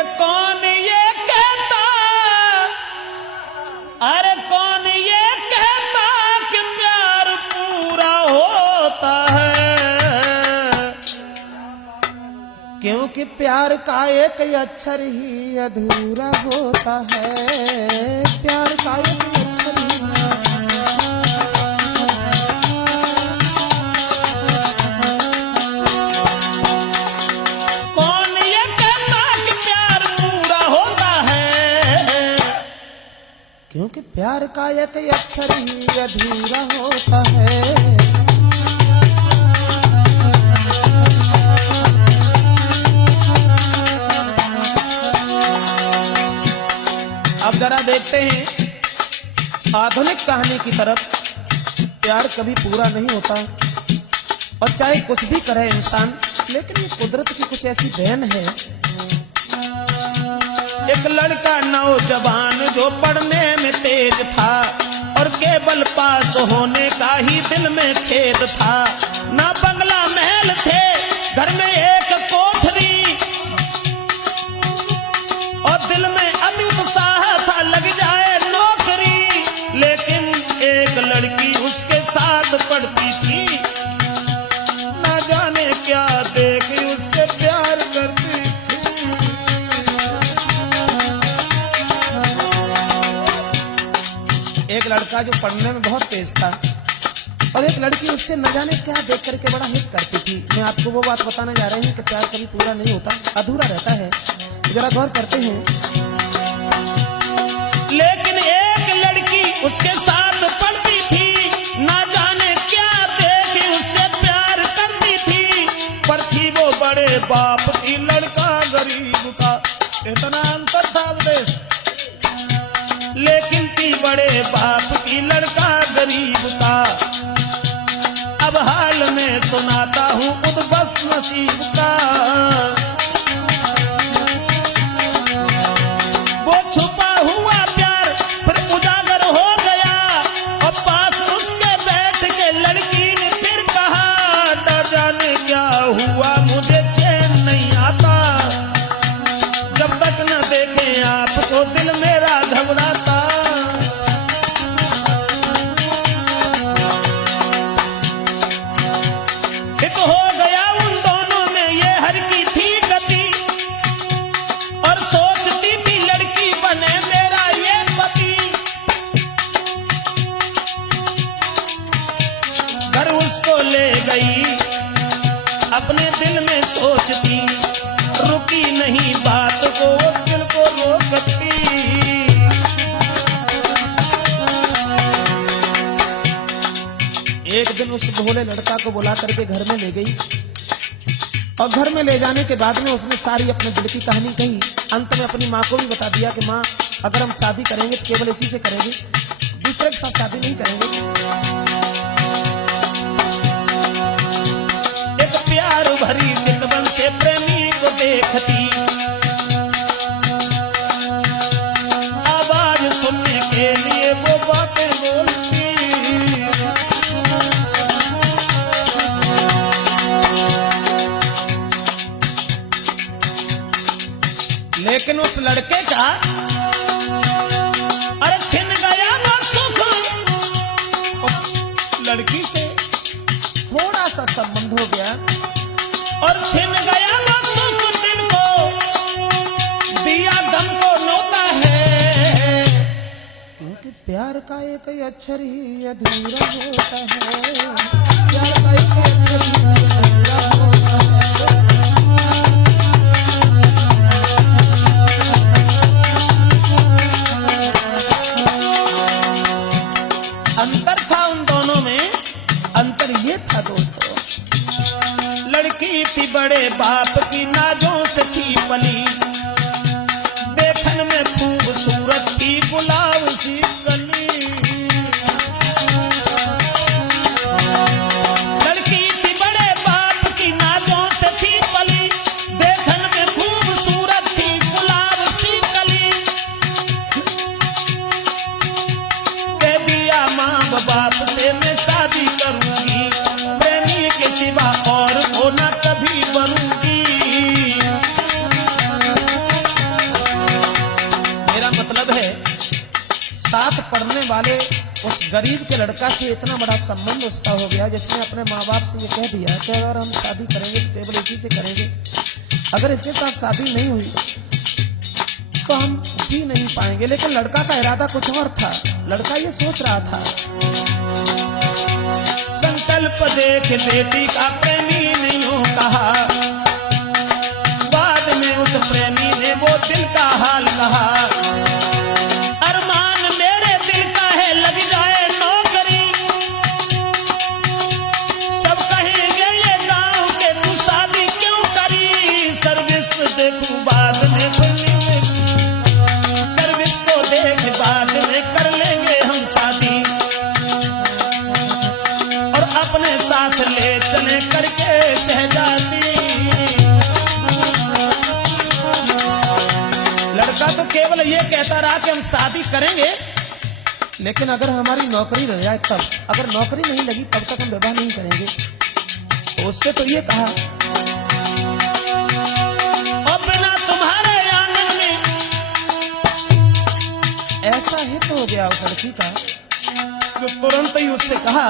कि कौन ये कहता, अरे कौन ये कहता कि प्यार पूरा होता है, क्योंकि प्यार का एक अक्षर ही अधूरा होता है। प्यार का एक अक्षर ही कौन ये कहता कि प्यार पूरा होता है, क्योंकि प्यार का एक अक्षर ही अधूरा होता है। अब जरा देखते हैं आधुनिक कहानी की तरफ। प्यार कभी पूरा नहीं होता और चाहे कुछ भी करे इंसान, लेकिन ये कुदरत की कुछ ऐसी देन है। एक लड़का नौजवान जो पढ़ने में तेज था और केवल पास होने का ही दिल में खेद था। ना बंगला महल थे, घर में एक कोठरी और दिल में अति उत्साह था लग जाए नौकरी। लेकिन एक लड़की उसके साथ पढ़ती थी, ना जाने क्या देख उससे प्यार करती थी। एक लड़का जो पढ़ने में बहुत तेज था और एक लड़की उससे न जाने क्या देख करके बड़ा हिट करती थी। मैं आपको वो बात बताने जा रही हूँ कि प्यार कभी पूरा नहीं होता, अधूरा रहता है। जरा गौर करते हैं। लेकिन एक लड़की उसके साथ पढ़ती थी, ना जाने क्या देखी उससे प्यार करती थी। पर थी वो बड़े बाप की, लड़का गरीब का, इतना अंतर था देश। लेकिन थी बड़े बाप की, लड़का गरीब का। अब हाल में सुनाता हूँ उद्भस नसीब का। छुपा हुआ प्यार फिर उजागर हो गया और पास उसके बैठ के लड़की ने फिर कहा, न जाने क्या हुआ मुझे चैन नहीं आता, जब तक न देखे आपको दिल मेरा घबराता। एक हो गया उन दोनों में ये हर की थी गति और सोचती थी लड़की बने मेरा ये पति। घर उसको ले गई अपने दिल में सोचती, रुकी नहीं बात को दिल को रोकती। एक दिन उस भोले लड़का को बुला करके घर में ले गई और घर में ले जाने के बाद में उसने सारी अपने दिल की कहानी कही। अंत में अपनी माँ को भी बता दिया कि माँ, अगर हम शादी करेंगे तो केवल इसी से करेंगे, दूसरे के साथ शादी नहीं करेंगे। एक प्यार भरी चितवन से प्रेमी को देखती, आवाज सुनने के लिए वो बातें बोलती। लेकिन उस लड़के का अरे छिन गया ना सुख, लड़की से थोड़ा सा संबंध हो गया और छिन गया ना सुख, दिल को दिया गम को नोता है, क्योंकि प्यार का एक अक्षर ही अधूरा होता है। प्यार का एक अक्षर ही अधूरा होता है। अंतर था उन दोनों में, अंतर ये था दोस्तों, लड़की थी बड़े बाप की, नाजों से थी पली, देखन में खूबसूरत थी गुलाब सी कली। लड़की थी बड़े बाप की, वाले उस गरीब के लड़का से इतना बड़ा संबंध उसका हो गया, जिसने अपने माँ बाप से ये कह दिया कि अगर हम शादी करेंगे तो केवल इसी से करेंगे, अगर इसके साथ शादी नहीं हुई तो हम जी नहीं पाएंगे। लेकिन लड़का का इरादा कुछ और था। लड़का ये सोच रहा था, संकल्प देख बेटी का प्रेमी ने यूं कहा, बाद में उस प्रेमी ने वो दिल का हाल कहा, अरमान मेरे दिल का है लग जाए नौकरी, सब कहेंगे ये गांव के तू शादी क्यों करी, सर्विस देखूं बाद में सर्विस को देख बाद में कर लेंगे हम शादी, और अपने साथ ले चले करके शहजादी। लड़का तो केवल ये कहता रहा कि हम शादी करेंगे, लेकिन अगर हमारी नौकरी रह जाए तब, अगर नौकरी नहीं लगी तब तक हम विवाह नहीं करेंगे। तो उससे तो ये कहा, और बिना तुम्हारे आंगन में, ऐसा हित हो गया उस लड़की का जो तुरंत ही उससे कहा,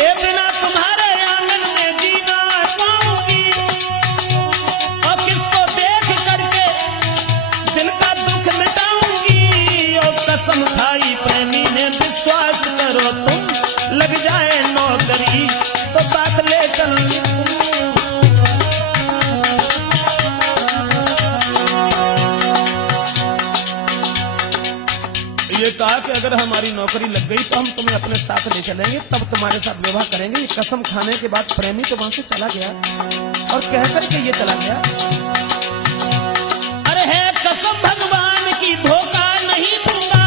ए बिना तुम्हारे आंगन में जीना पाऊंगी, और किसको देख करके दिल का दुख मिटाऊंगी, और कसम खाई प्रेमी ने विश्वास करो तुम, लग जाए नौकरी तो साथ ले चलूंगी। ये कहा कि अगर हमारी नौकरी लग गई तो हम तुम्हें अपने साथ ले चलेंगे, तब तुम्हारे साथ विवाह करेंगे। ये कसम खाने के बाद प्रेमी तो वहां से चला गया और कहकर के ये चला गया, अरे है कसम भगवान की धोखा नहीं दूंगा,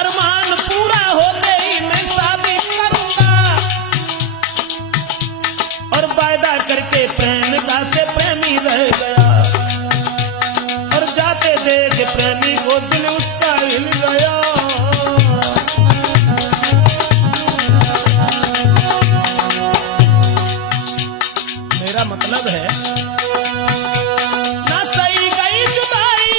अरमान पूरा होते ही मैं शादी करूंगा, और वायदा करके प्रेमिका से प्रेमी रह गया, और जाते देख प्रेमी को दिल उसका हिल गया। मेरा मतलब है ना सही गई जुदाई,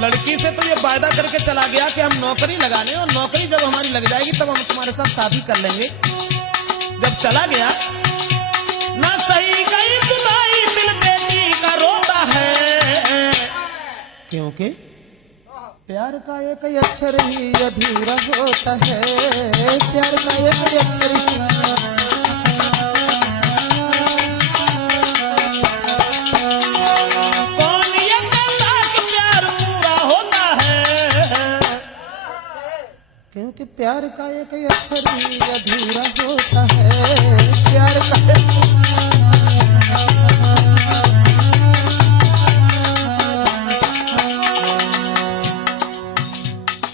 लड़की से तो ये वायदा करके चला गया कि हम नौकरी लगा लें, और नौकरी जब हमारी लग जाएगी तब हम तुम्हारे साथ शादी कर लेंगे। जब चला गया, ना सही गई जुदाई दिल बेटी का रोता है, क्योंकि प्यार का एक ही अक्षर ही अधूरा होता है, प्यार का एक ही अक्षर ही। कौन ये कहता कि प्यार पूरा होता है, क्योंकि प्यार का एक ही अक्षर ही अधूरा होता है, प्यार का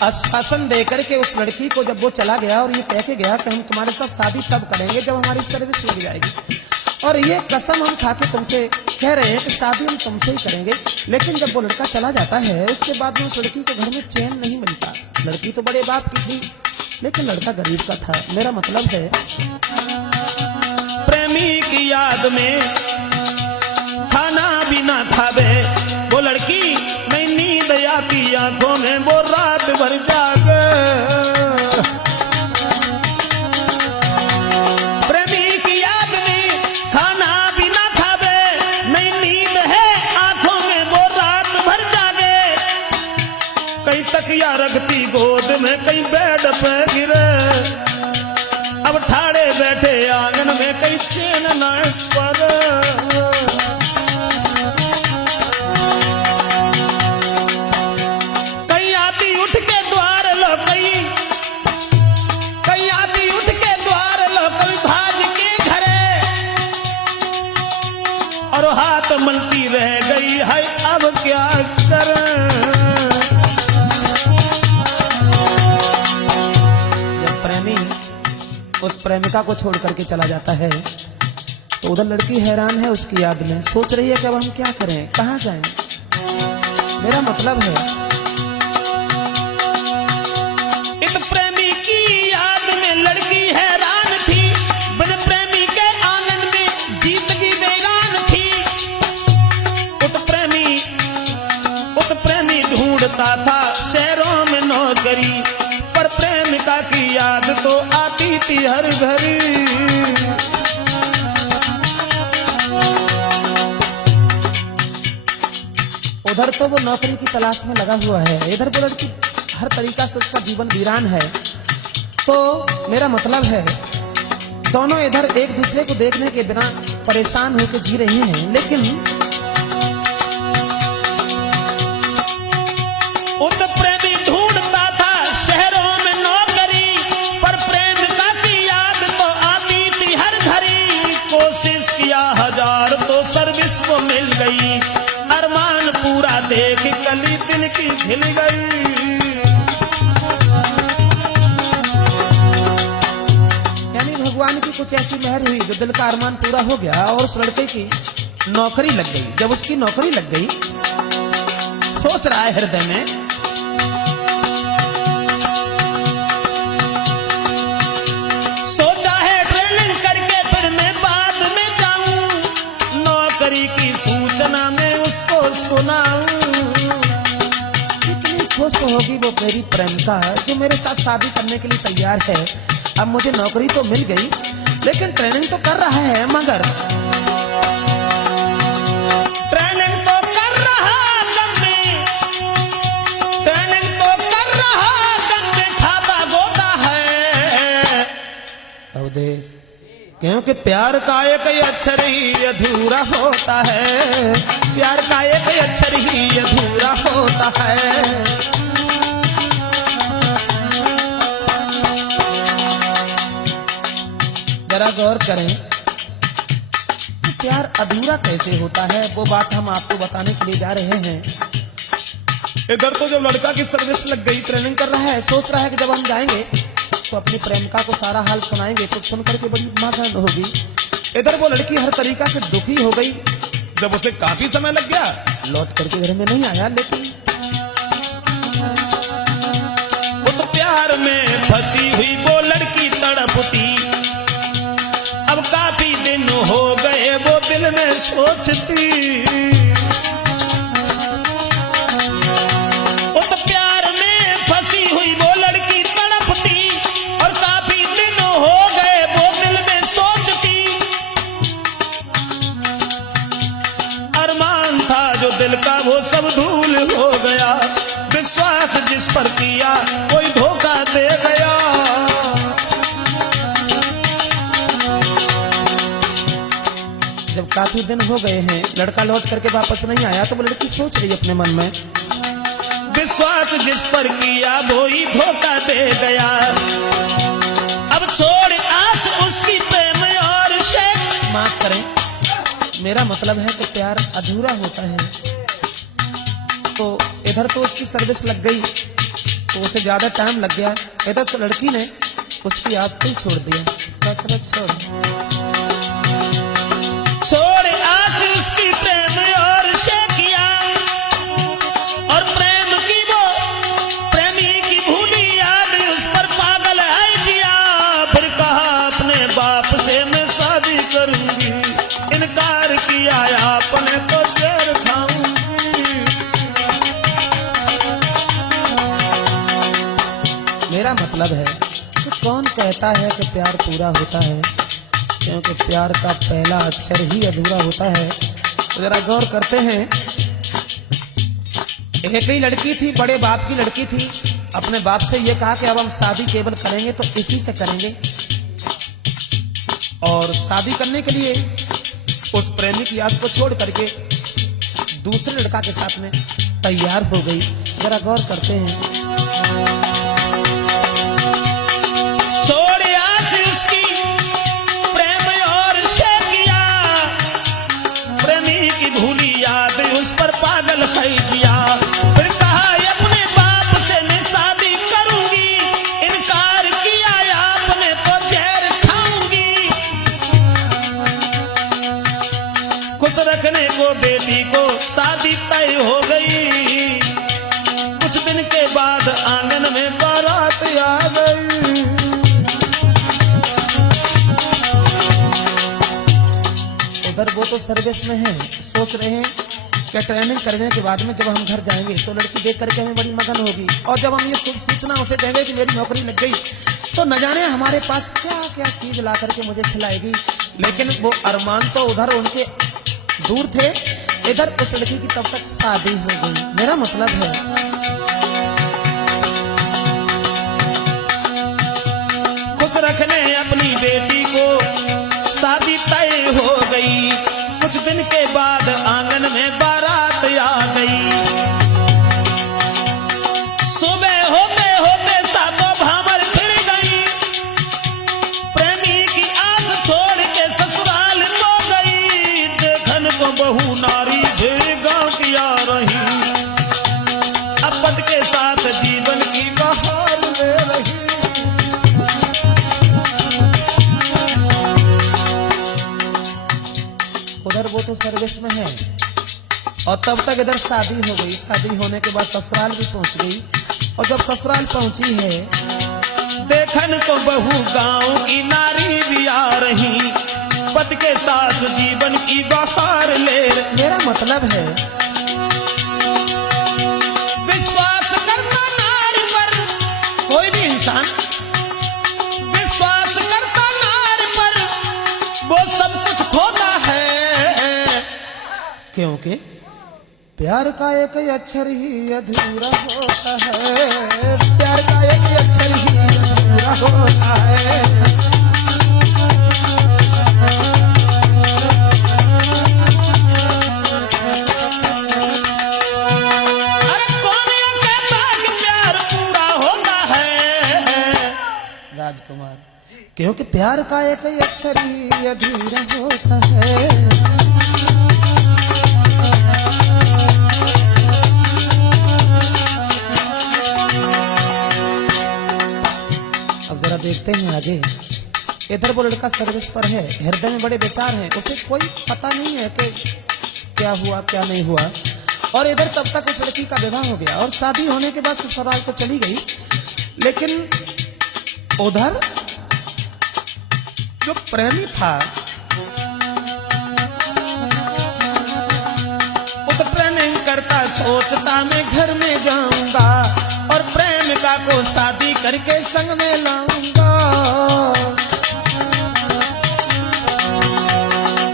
आश्वासन देकर के उस लड़की को जब वो चला गया और ये कह के गया कि हम तुम्हारे साथ शादी तब करेंगे जब हमारी सर्विस लग जाएगी, और ये कसम हम खा के तुमसे कह रहे हैं कि शादी हम तुमसे ही करेंगे। लेकिन जब वो लड़का चला जाता है उसके बाद में उस लड़की को घर में चैन नहीं मिलता। लड़की तो बड़े बाप की थी लेकिन लड़का गरीब का था। मेरा मतलब है प्रेमी की याद में खाना भी ना खावे वो लड़की, नहीं नींद आती आंखों में वो रात भर जागे। प्रेमी की याद में खाना भी ना खावे, नहीं नींद है आंखों में वो रात भर जागे। कई तकिया रखती गोद में, कई बेड पे गिरे, अब ठाड़े बैठे आंगन में कई चैन न पर। कई आती उठ के द्वार लो, कई आती उठ के द्वार लो, कभी भाज के घरे, और हाथ मलती रह गई है अब क्या करें। जब प्रेमी उस प्रेमिका को छोड़ करके चला जाता है तो उधर लड़की हैरान है उसकी याद में, सोच रही है कि अब हम क्या करें, कहां जाएं। मेरा मतलब है इस प्रेमी की याद में लड़की हैरान थी, बिन प्रेमी के आंगन में जीतगी वीरान थी। उस प्रेमी ढूंढता था हर घरी। उधर तो वो नौकरी की तलाश में लगा हुआ है, इधर वो लड़की हर तरीका से उसका जीवन वीरान है। तो मेरा मतलब है दोनों इधर एक दूसरे को देखने के बिना परेशान होकर जी रही हैं, लेकिन उस प्रेमी ढूंढता था शहरों में नौकरी, पर प्रेम का की याद तो आती थी हर घड़ी। कोशिश किया हजार तो सर्विस को मिल गई, अरमान पूरा देख कली दिल की खिल गई। यानी भगवान की कुछ ऐसी मेहर हुई जो दिल का अरमान पूरा हो गया और उस लड़के की नौकरी लग गई। जब उसकी नौकरी लग गई, सोच रहा है हृदय में की सूचना में उसको सुनाऊं। कितनी खुश होगी वो मेरी प्रेमिका जो मेरे साथ शादी करने के लिए तैयार है। अब मुझे नौकरी तो मिल गई, लेकिन ट्रेनिंग तो कर रहा है, मगर ट्रेनिंग तो कर रहा गम में खाता गोता है। अवधेश, क्योंकि प्यार का एक अक्षर ही अधूरा होता है, प्यार का एक अक्षर ही अधूरा होता है। जरा गौर करें, प्यार अधूरा कैसे होता है, वो बात हम आपको बताने के लिए जा रहे हैं। इधर तो जब लड़का की सर्विस लग गई, ट्रेनिंग कर रहा है, सोच रहा है कि जब हम जाएंगे तो अपनी प्रेमिका को सारा हाल सुनाएंगे तो सुनकर के बड़ी मगन होगी। इधर वो लड़की हर तरीका से दुखी हो गई। जब उसे काफी समय लग गया, लौट करके घर में नहीं आया, लेकिन वो तो प्यार में फंसी हुई वो लड़की तड़पती। अब काफी दिन हो गए वो दिल में सोचती। दिल का वो सब धूल हो गया, विश्वास जिस पर किया कोई धोखा दे गया। जब काफी दिन हो गए हैं, लड़का लौट करके वापस नहीं आया, तो वो लड़की सोच रही अपने मन में, विश्वास जिस पर किया वो ही धोखा दे गया। अब छोड़ आस उसकी प्रेम और शेख। माफ करें, मेरा मतलब है कि प्यार अधूरा होता है। तो इधर तो उसकी सर्विस लग गई, तो उसे ज्यादा टाइम लग गया। इधर तो लड़की ने उसकी आस को ही छोड़ दिया। छोड़ आस उसकी प्रेम और शेखिया, और प्रेम की वो प्रेमी की भूली याद उस पर पागल है जिया। फिर कहा अपने बाप से मैं शादी करूंगी, इनकार किया आपने तो जहर खाऊंगी। मेरा मतलब है कि कौन कहता है कि प्यार पूरा होता है, क्योंकि प्यार का पहला अक्षर ही अधूरा होता है। तो जरा गौर करते हैं, एक ही लड़की थी, बड़े बाप की लड़की थी, अपने बाप से ये कहा कि अब हम शादी केवल करेंगे तो इसी से करेंगे, और शादी करने के लिए उस प्रेमी की याद को छोड़ करके दूसरे लड़का के साथ में तैयार हो गई। जरा गौर करते हैं, छोड़ आस उसकी प्रेम और शेखिया, प्रेमी की भूली याद उस पर पागल है जिया। फिर कहा अपने बाप से मैं शादी करूंगी, इनकार किया आपने तो जहर खाऊंगी। खुश रखने को बेटी को शादी तय हो गई। कुछ दिन के बाद आंगन में बारात आ गई। उधर वो तो सर्विस में है, सोच रहे हैं कि ट्रेनिंग करने के बाद में जब हम घर जाएंगे तो लड़की देख करके हमें बड़ी मगन होगी, और जब हम ये सूचना उसे देंगे कि मेरी नौकरी लग गई, तो न जाने हमारे पास क्या क्या चीज ला करके मुझे खिलाएगी। लेकिन वो अरमान तो उधर उनके दूर थे, इधर उस लड़की की तब तक शादी हो गई। मेरा मतलब है खुश रखने अपनी बेटी को शादी तय हो गई। कुछ दिन के बाद आंगन में बारात आ गई। सुबह होते होते सातों भामर फिर गई। प्रेमी की आस छोड़ के ससुराल तो गई। देखन को बहू नारी फिर गांव की आ रही। अब पद के साथ जीवन की बहार ले रही। उधर वो तो सर्विस में है और तब तक इधर शादी हो गई। शादी होने के बाद ससुराल भी पहुंच गई। और जब ससुराल पहुंची है, देखन को बहू गांव की नारी भी आ रही। पति के साथ जीवन की बहार ले। मेरा मतलब है विश्वास करता नारी पर कोई भी इंसान विश्वास करता नारी पर वो सब कुछ खोता है। क्योंकि प्यार का एक अक्षर ही अधूरा होता है। प्यार का एक अक्षर ही अधूरा होता है। अरे कौन ये कहता कि प्यार पूरा होता है? राजकुमार, क्योंकि प्यार का एक अक्षर ही अधूरा होता है। देखते हैं आगे। इधर वो लड़का सर्विस पर है, हृदय में बड़े विचार हैं, उसे कोई पता नहीं है कि क्या हुआ क्या नहीं हुआ। और इधर तब तक उस लड़की का विवाह हो गया और शादी होने के बाद ससुराल तो चली गई। लेकिन उधर जो प्रेमी था वो तो प्रेम करता, सोचता मैं घर में जाऊंगा और प्रेमिका को शादी करके संग में लाऊंगा।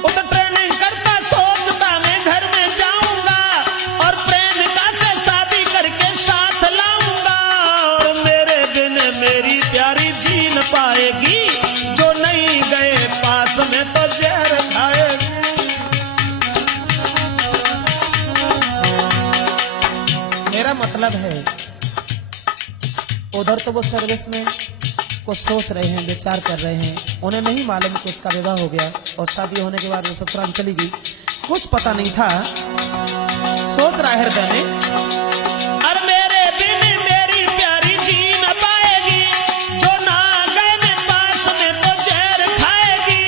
वो तो ट्रेनिंग करता, सोचता मैं घर में जाऊंगा और प्रेमिका से शादी करके साथ लाऊंगा। और मेरे बिन मेरी प्यारी जी न पाएगी। जो नहीं गए पास में तो जहर खाएगी। मेरा मतलब है उधर तो वो सर्विस में कुछ सोच रहे हैं, विचार कर रहे हैं। उन्हें नहीं मालूम कि उसका विवाह हो गया और शादी होने के बाद वो ससुराल चली गई। कुछ पता नहीं था। सोच रहा है हृदय में, अरे मेरे बिन मेरी प्यारी जी न पाएगी। जो ना गए में पास में तो जहर खाएगी।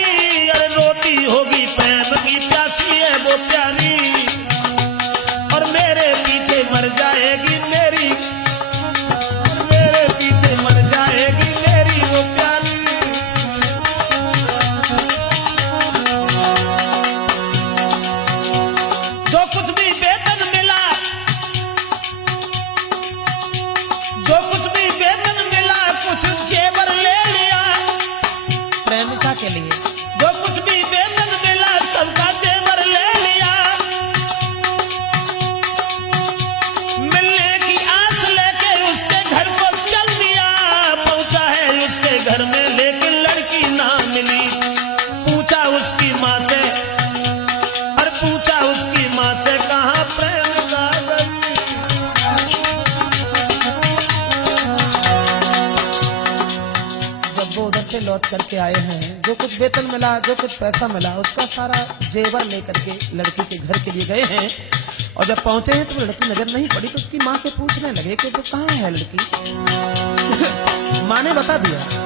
अरे रोती होगी प्रेम की प्यासी है वो प्यारी। और मेरे पीछे मर जाएगी मेरी, मर जाएगी मेरी वो प्यारी। जो कुछ भी वेतन मिला, जो कुछ भी वेतन मिला, कुछ जेवर ले लिया प्रेमिका के लिए। जो कुछ भी वेतन मिला सबका जेवर ले लिया। मिलने की आस लेके उसके घर को उसके घर में, लेकिन लड़की ना मिली। पूछा उसकी माँ से, और पूछा उसकी माँ से कहाँ प्रेमिका गई। जब वो उधर से लौट करके आए हैं, जो कुछ वेतन मिला, जो कुछ पैसा मिला, उसका सारा जेवर लेकर के लड़की के घर के लिए गए हैं। और जब पहुंचे हैं तो लड़की नजर नहीं पड़ी तो उसकी माँ से पूछने लगे कि तो कहाँ है लड़की। माँ ने बता दिया।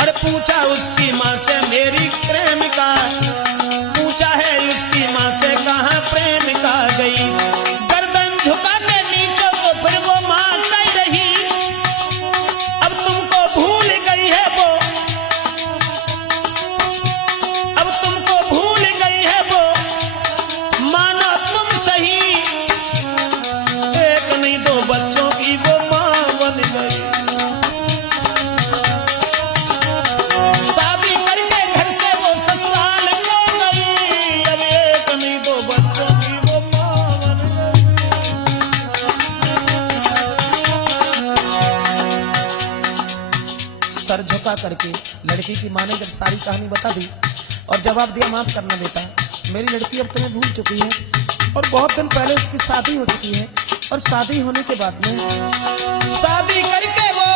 अरे पूछा उसकी माँ से मेरी प्रेमिका, पूछा है उसकी माँ से कहाँ प्रेमिका गई। गर्दन झुका के नीचे को फिर वो माँ कह रही, अब तुमको भूल गई है वो, अब तुमको भूल गई है वो। मानो तुम सही, एक नहीं दो बच्चों की वो माँ बन गई। धोखा करके लड़की की माँ ने जब सारी कहानी बता दी और जवाब दिया, माफ करना बेटा, मेरी लड़की अब तुम्हें भूल चुकी है और बहुत दिन पहले उसकी शादी हो चुकी है और शादी होने के बाद में शादी करके वो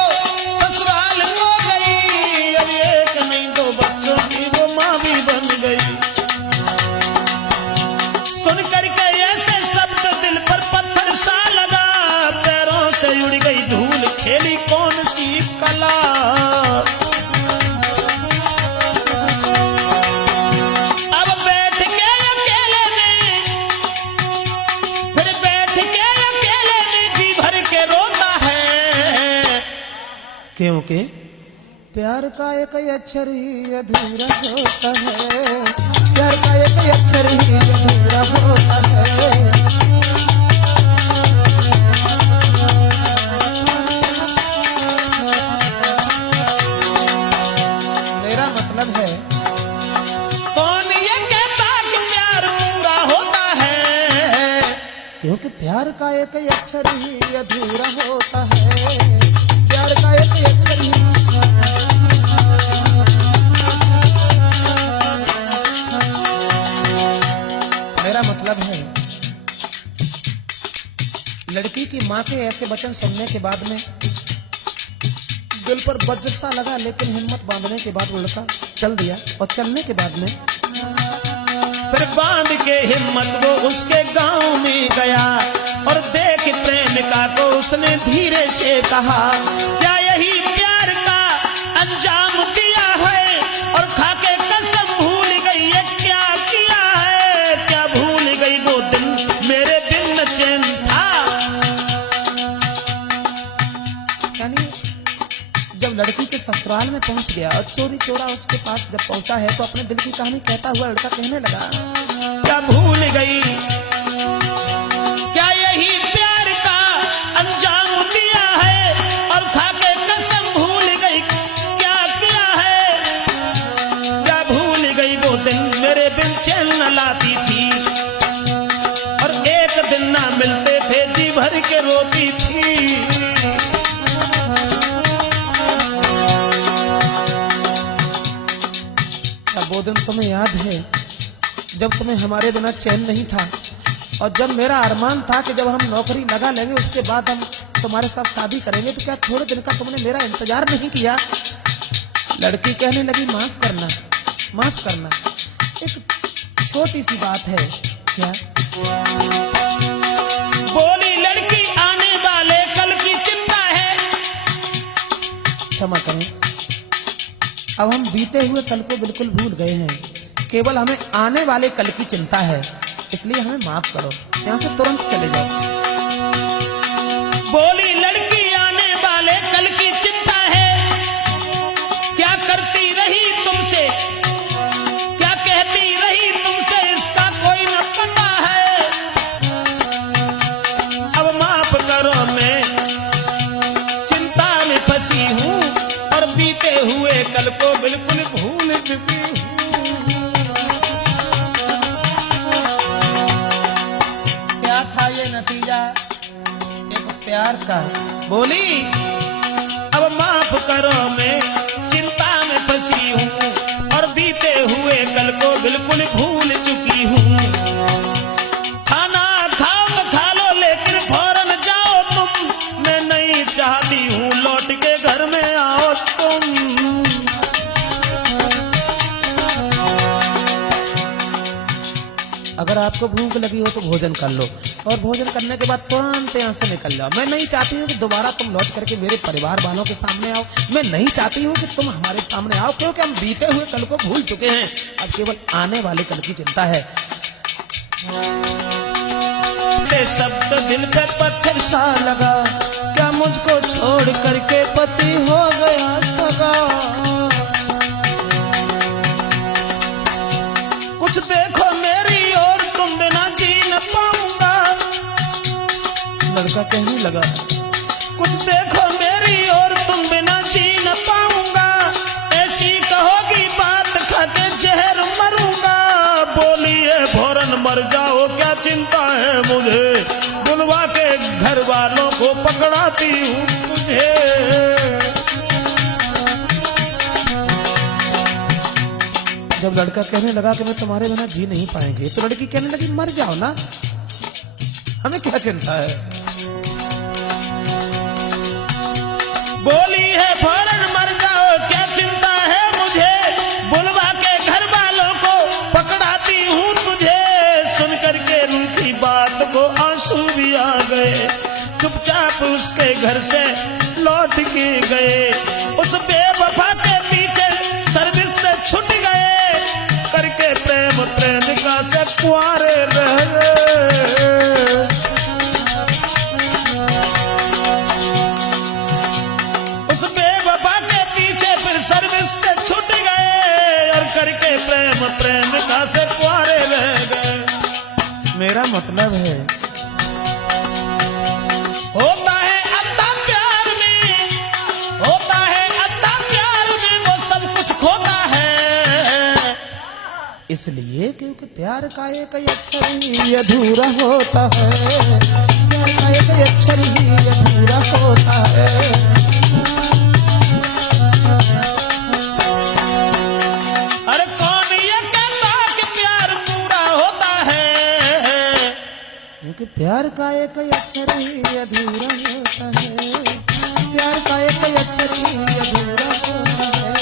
ससुराल हो गई। अब एक नहीं दो बच्चों की वो माँ भी बन गई। सुन करके ऐसे शब्द दिल पर पत्थर सा लगा, पैरों से उड़ गई धूल, खेली कौन सी कला। अब बैठ के अकेले में, फिर बैठ के अकेले में जी भर के रोता है, क्योंकि प्यार का एक अक्षर ही अधूरा होता है, प्यार का एक अक्षर ही अधूरा होता है। मेरा मतलब है, कौन ये कहता कि प्यार पूरा होता है, क्योंकि प्यार का एक अक्षर ही अधूरा होता है, प्यार का एक अक्षर ही। मेरा मतलब है, लड़की की माँ के ऐसे वचन सुनने के बाद में दिल पर वज्र सा लगा, लेकिन हिम्मत बांधने के बाद वो लड़का चल दिया और चलने के बाद में फिर बांध के हिम्मत वो उसके गांव में गया और देख प्रेमिका को उसने धीरे से कहा, क्या यही प्यार का अंजाम दिया है और खाके कसम भूल गई है क्या किया है, क्या भूल गई वो दिन मेरे बिन चैन था। यानी जब लड़की के ससुराल में पहुंच गया और चोरी चोरा उसके पास जब पहुंचा है तो अपने दिल की कहानी कहता हुआ लड़का कहने लगा, क्या भूल गई, क्या यही प्यार का अंजाम दिया है और खाके कसम भूल गई क्या किया है, क्या भूल गई वो दिन मेरे बिन चैन न लाती थी और एक दिन ना मिलते थे जी भर के रोती थी। वो दिन तुम्हें याद है जब तुम्हें हमारे बिना चैन नहीं था और जब मेरा अरमान था कि जब हम नौकरी लगा लेंगे उसके बाद हम तुम्हारे साथ शादी करेंगे, तो क्या थोड़े दिन का तुमने मेरा इंतजार नहीं किया। लड़की कहने लगी, माफ करना, माफ करना, एक छोटी सी बात है। क्या बोली लड़की, आने वाले कल की चिंता है। क्षमा करें, अब हम बीते हुए कल को बिल्कुल भूल गए हैं, केवल हमें आने वाले कल की चिंता है, इसलिए हमें माफ करो, यहाँ से तुरंत चले जाओ। बोली लड़की, आने वाले कल की चिंता है, क्या करती रही तुमसे, क्या कहती रही तुमसे, इसका कोई न पता है। अब माफ करो, मैं चिंता में फंसी हूँ और बीते हुए कल को बिल्कुल भूल चुकी हूँ। क्या था ये नतीजा एक प्यार का। बोली, अब माफ करो, मैं चिंता में फंसी हूँ और बीते हुए कल को बिल्कुल भूल चुकी हूँ। खाना खाओ तो खा लो, लेकिन फौरन जाओ तुम, मैं नहीं चाहती हूँ लौट के घर में आओ तुम। अगर आपको भूख लगी हो तो भोजन कर लो और भोजन करने के बाद तुरंत यहाँ से निकल जाओ। मैं नहीं चाहती हूँ कि दोबारा तुम लौट करके मेरे परिवार वालों के सामने आओ, मैं नहीं चाहती हूँ कि तुम हमारे सामने आओ, क्योंकि हम बीते हुए कल को भूल चुके हैं, अब केवल आने वाले कल की चिंता है। शब्द दिल पे पत्थर सा लगा, क्या मुझको छोड़ करके पति हो गया सगा। कुछ देखो मेरी और तुम बिना जी न पाऊंगा। लड़का कहने लगा, कुछ देखो मेरी और तुम बिना जी न पाऊंगा, ऐसी कहोगी बात खाते जहर मरूंगा। बोलिए फौरन मर जाओ, क्या चिंता है मुझे, बुलवा के घर वालों को पकड़ाती हूँ तुझे। जब लड़का कहने लगा कि मैं तुम्हारे बिना जी नहीं पाएंगे, तो लड़की कहने लगी मर जाओ ना, हमें क्या चिंता है। बोली है फौरन मर जाओ, क्या चिंता है मुझे, बुलवा के घर वालों को पकड़ाती हूँ तुझे। सुन करके रूठी बात को आंसू भी आ गए, चुपचाप उसके घर से लौट के गए। उस बेवफा के पीछे सर्विस से छूट गए, करके प्रेम प्रेमिका से कुंवारे रह गए। उस बेवफा के पीछे फिर सर्विस से छूट गए, और करके प्रेम प्रेमिका से कुंवारे रह गए। मेरा मतलब है होता है अद्दा प्यार में, होता है अद्दा प्यार में, वो सब कुछ खोता है। इसलिए क्योंकि प्यार का एक अक्षर ही अधूरा होता है, प्यार का एक अक्षर ही अधूरा होता है। अरे कौन ये कहता कि प्यार पूरा होता है, क्योंकि प्यार का एक अक्षर ही अधूरा होता है, प्यार का एक अक्षर ही अधूरा होता है।